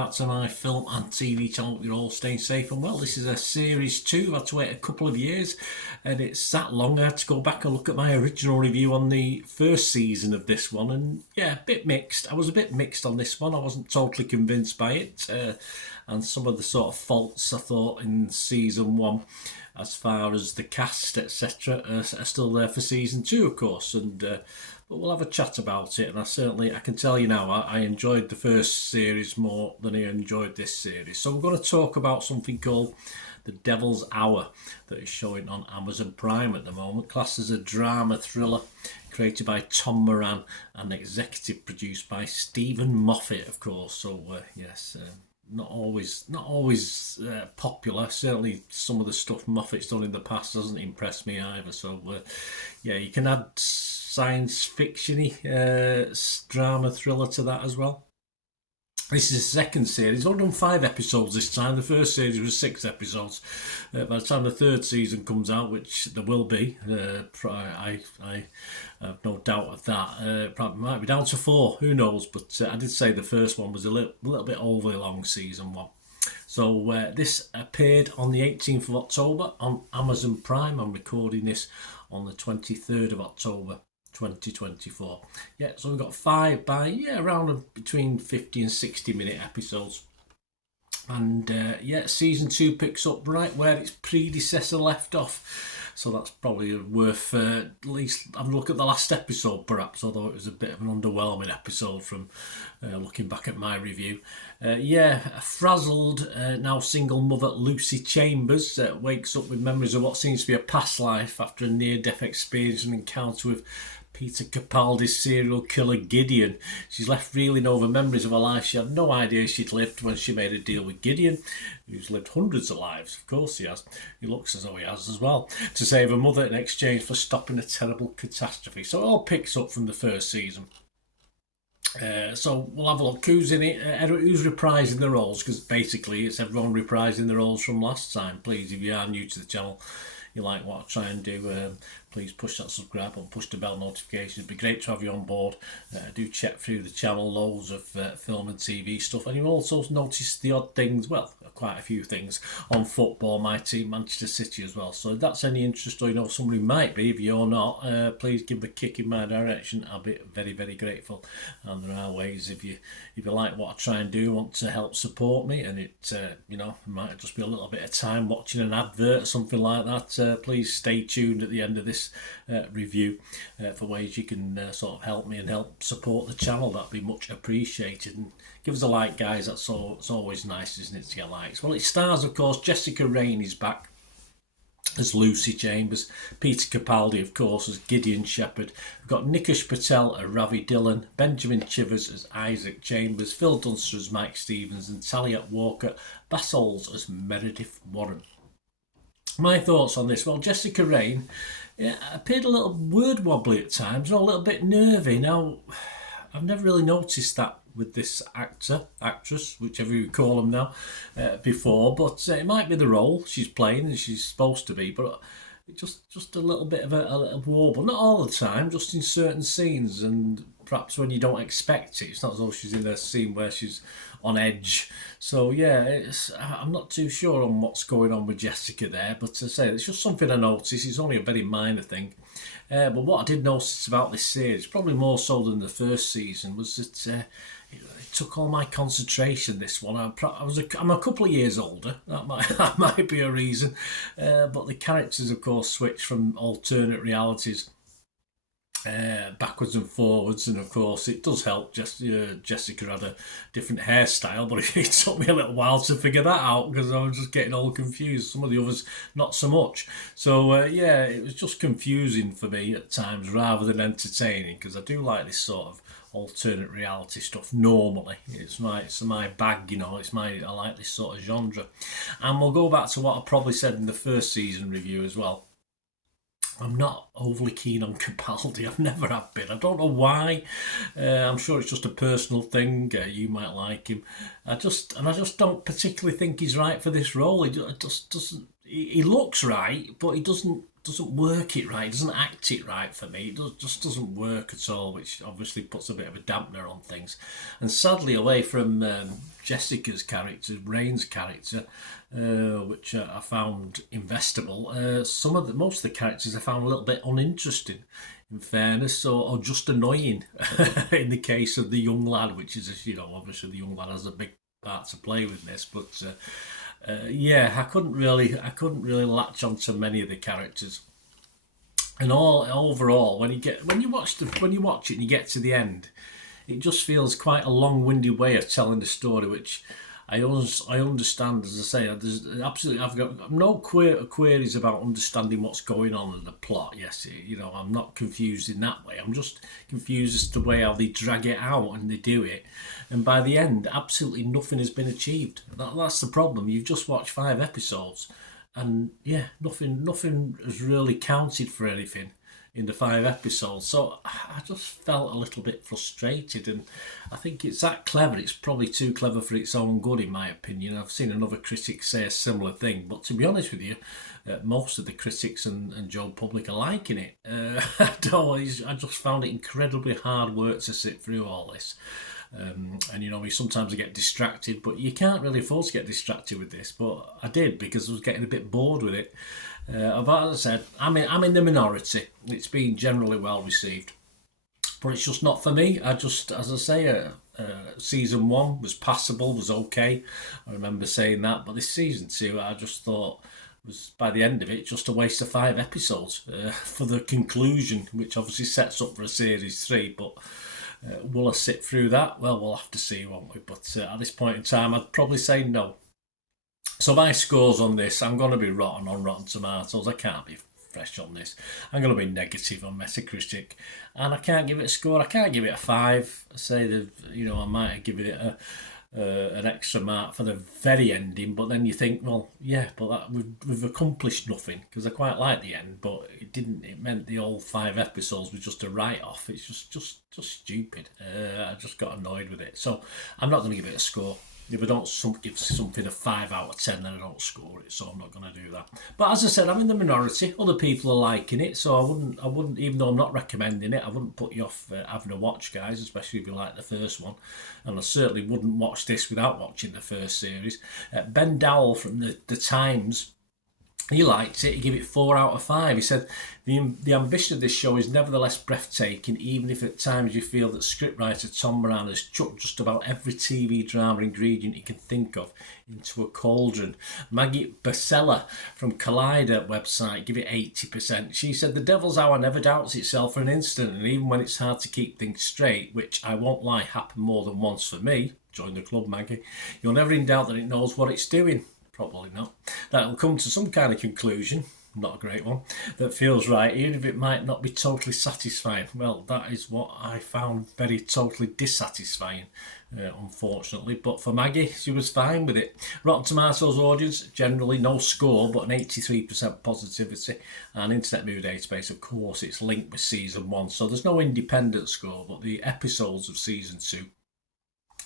back to my film and TV channel. You're all staying safe and well. This is a series 2. I've had to wait a couple of years and it's that long. I had to go back and look at my original review on the first season of this one, and yeah, a bit mixed. I was a bit mixed on this one. I wasn't totally convinced by it, and some of the sort of faults I thought in season 1 as far as the cast, etc., are still there for season 2, of course, and but we'll have a chat about it. And I can tell you now, I enjoyed the first series more than I enjoyed this series. So we're going to talk about something called The Devil's Hour that is showing on Amazon Prime at the moment, classed as a drama thriller created by Tom Moran and executive produced by Stephen Moffat, of course. So yes, not always popular. Certainly some of the stuff Moffat's done in the past doesn't impress me either. So yeah, you can add science fiction-y drama thriller to that as well. This is the second series. I've done 5 episodes this time. The first series was 6 episodes. By the time the third season comes out, which there will be, I have no doubt of that. Probably might be down to 4. Who knows? But I did say the first one was a little bit overly long, season 1. So this appeared on the 18th of October on Amazon Prime. I'm recording this on the 23rd of October. 2024. Yeah, so we've got 5 around between 50 and 60 minute episodes. And yeah, season 2 picks up right where its predecessor left off. So that's probably worth at least having a look at the last episode, perhaps, although it was a bit of an underwhelming episode from looking back at my review. Yeah, a frazzled, now single mother Lucy Chambers wakes up with memories of what seems to be a past life after a near-death experience and encounter with Peter Capaldi's serial killer Gideon. She's left reeling over memories of a life she had no idea she'd lived when she made a deal with Gideon, who's lived hundreds of lives. Of course he has. He looks as though he has as well. To save her mother in exchange for stopping a terrible catastrophe. So it all picks up from the first season. So we'll have a look who's in it, who's reprising the roles, because basically it's everyone reprising the roles from last time. Please, if you are new to the channel, you like what I try and do, please push that subscribe button, push the bell notifications. It'd be great to have you on board. Do check through the channel, loads of film and TV stuff, and you'll also notice the odd things, well, quite a few things on football, my team Manchester City as well. So if that's any interest, or you know somebody might be, if you're not, please give a kick in my direction. I'll be very, very grateful. And there are ways, if you like what I try and do, want to help support me, and it you know, it might just be a little bit of time watching an advert or something like that, please stay tuned at the end of this review for ways you can sort of help me and help support the channel. That'd be much appreciated. And give us a like, guys. It's always nice, isn't it, to get likes? Well, it stars, of course, Jessica Raine is back as Lucy Chambers, Peter Capaldi, of course, as Gideon Shepherd. We've got Nikesh Patel as Ravi Dillon, Benjamin Chivers as Isaac Chambers, Phil Dunster as Mike Stevens, and Talia Walker Bassols as Meredith Warren. My thoughts on this? Well, Jessica Raine, yeah, appeared a little word wobbly at times, a little bit nervy. Now, I've never really noticed that with this actress, whichever you call them now, before, but it might be the role she's playing and she's supposed to be, but just a little bit of a warble. Not all the time, just in certain scenes, and perhaps when you don't expect it. It's not as though she's in a scene where she's on edge. So yeah, I'm not too sure on what's going on with Jessica there, but to say it's just something I noticed. It's only a very minor thing. But what I did notice about this series, probably more so than the first season, was that it took all my concentration. This one, I'm a couple of years older. That might be a reason. But the characters, of course, switch from alternate realities backwards and forwards, and of course it does help. Jessica had a different hairstyle, but it took me a little while to figure that out because I was just getting all confused. Some of the others not so much. So yeah, it was just confusing for me at times rather than entertaining, because I do like this sort of alternate reality stuff. Normally it's my bag, you know. I like this sort of genre. And we'll go back to what I probably said in the first season review as well. I'm not overly keen on Capaldi. I've never have been. I don't know why. I'm sure it's just a personal thing. You might like him. I just don't particularly think he's right for this role. He just doesn't. He looks right, but he doesn't doesn't work it right. It doesn't act it right for me. Just doesn't work at all, which obviously puts a bit of a dampener on things. And sadly, away from Jessica's character, Rain's character, which I found investable, most of the characters I found a little bit uninteresting. In fairness, or just annoying. In the case of the young lad, which is, obviously the young lad has a big part to play with this, but. Yeah, I couldn't really latch onto many of the characters. And overall, when you watch it and you get to the end, it just feels quite a long-winded way of telling the story, which I understand. As I say, I've got no queries about understanding what's going on in the plot. Yes, I'm not confused in that way. I'm just confused as to the way how they drag it out and they do it. And by the end, absolutely nothing has been achieved. That's the problem. You've just watched 5 episodes, and yeah, nothing has really counted for anything in the 5 episodes. So I just felt a little bit frustrated, and I think it's that clever. It's probably too clever for its own good, in my opinion. I've seen another critic say a similar thing, but to be honest with you, most of the critics and Joe Public are liking it. I just found it incredibly hard work to sit through all this. And we sometimes get distracted, but you can't really afford to get distracted with this. But I did, because I was getting a bit bored with it. But as I said, I'm in the minority. It's been generally well received, but it's just not for me. As I say, season 1 was passable, was okay. I remember saying that, but this season 2, I just thought was, by the end of it, just a waste of 5 episodes for the conclusion, which obviously sets up for a series 3, but. Will I sit through that? Well, we'll have to see, won't we? But at this point in time, I'd probably say no. So my scores on this, I'm going to be rotten on Rotten Tomatoes. I can't be fresh on this. I'm going to be negative on Metacritic, and I can't give it a score. I can't give it a 5. I say that I might give it an extra mark for the very ending, but then you think, well, yeah, but that we've accomplished nothing, because I quite like the end, but it didn't. It meant the whole 5 episodes was just a write-off. It's just stupid. I just got annoyed with it, so I'm not going to give it a score. If I don't give something a 5 out of 10, then I don't score it, so I'm not going to do that. But as I said, I'm in the minority. Other people are liking it, so I wouldn't, even though I'm not recommending it, I wouldn't put you off having a watch, guys, especially if you like the first one. And I certainly wouldn't watch this without watching the first series. Ben Dowell from the Times, he liked it. He gave it 4 out of 5. He said, the ambition of this show is nevertheless breathtaking, even if at times you feel that scriptwriter Tom Moran has chucked just about every TV drama ingredient he can think of into a cauldron. Maggie Basella from Collider website gave it 80%. She said, the Devil's Hour never doubts itself for an instant, and even when it's hard to keep things straight, which I won't lie happened more than once for me, join the club, Maggie, you're never in doubt that it knows what it's doing. Probably not. That will come to some kind of conclusion, not a great one, that feels right, even if it might not be totally satisfying. Well, that is what I found very totally dissatisfying, unfortunately. But for Maggie, she was fine with it. Rotten Tomatoes audience, generally no score, but an 83% positivity. And Internet Movie Database, of course, it's linked with season 1, so there's no independent score, but the episodes of season 2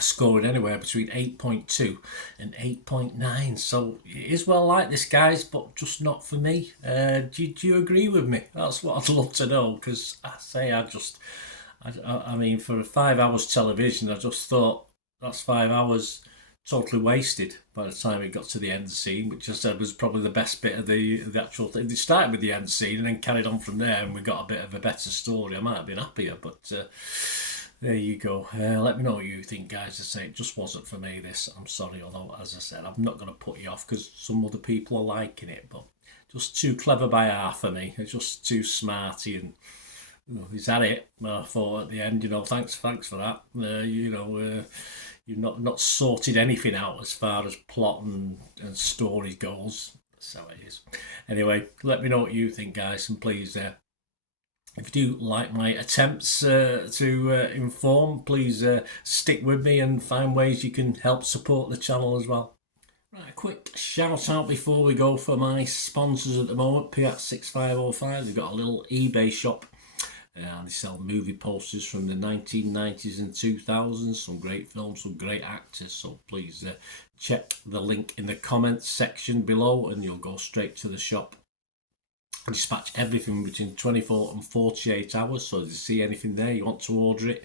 scoring anywhere between 8.2 and 8.9, so it is well like this, guys, but just not for me. Do you agree with me? That's what I'd love to know, because I mean, for 5 hours television, I just thought that's 5 hours totally wasted by the time it got to the end scene, which I said was probably the best bit of the actual thing. They started with the end scene and then carried on from there, and we got a bit of a better story. I might have been happier, but there you go. Let me know what you think, guys. I say it just wasn't for me, this. I'm sorry, although, as I said, I'm not going to put you off because some other people are liking it, but just too clever by half for me. It's just too smarty, and is that it? I thought at the end, thanks for that. You've not sorted anything out as far as plot and story goes. That's how it is. Anyway, let me know what you think, guys, and please if you do like my attempts to inform, please stick with me and find ways you can help support the channel as well. Right, a quick shout out before we go for my sponsors at the moment. Piat6505, they've got a little eBay shop. They sell movie posters from the 1990s and 2000s, some great films, some great actors, so please check the link in the comments section below and you'll go straight to the shop. dispatch everything between 24 and 48 hours. So if you see anything there, you want to order it,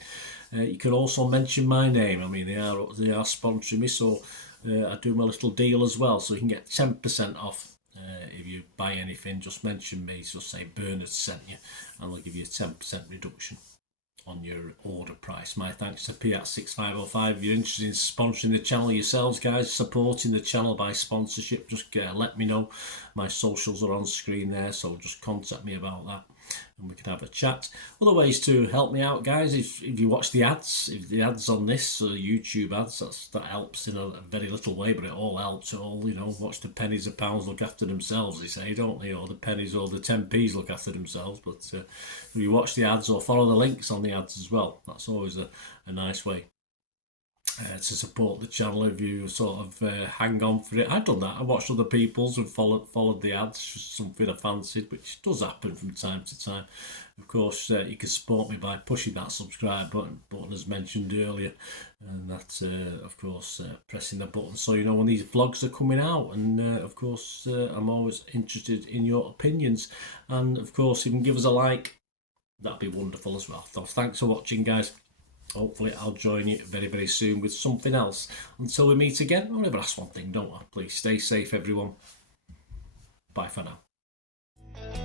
you can also mention my name. I mean, they are sponsoring me, so I do my little deal as well. So you can get 10% off if you buy anything. Just mention me. Just say Bernard sent you, and they'll give you a 10% reduction on your order price. My thanks to Piat6505. If you're interested in sponsoring the channel yourselves, guys, supporting the channel by sponsorship, just let me know. My socials are on screen there, so just contact me about that and we can have a chat. Other ways to help me out, guys, if you watch the ads, if the ads on this YouTube ads, that helps in a very little way, but it all helps. It all, watch the pennies and pounds look after themselves, they say, don't they? Or the pennies or the 10p's look after themselves. But if you watch the ads or follow the links on the ads as well, that's always a nice way to support the channel. If you sort of hang on for it, I've done that. I watched other people's and followed the ads, just something I fancied, which does happen from time to time. Of course, you can support me by pushing that subscribe button as mentioned earlier, and that of course pressing the button so you know when these vlogs are coming out. And of course I'm always interested in your opinions, and of course if you can give us a like, that'd be wonderful as well. So thanks for watching, guys. Hopefully I'll join you very, very soon with something else. Until we meet again, I'll never ask one thing, don't I? Please stay safe, everyone. Bye for now.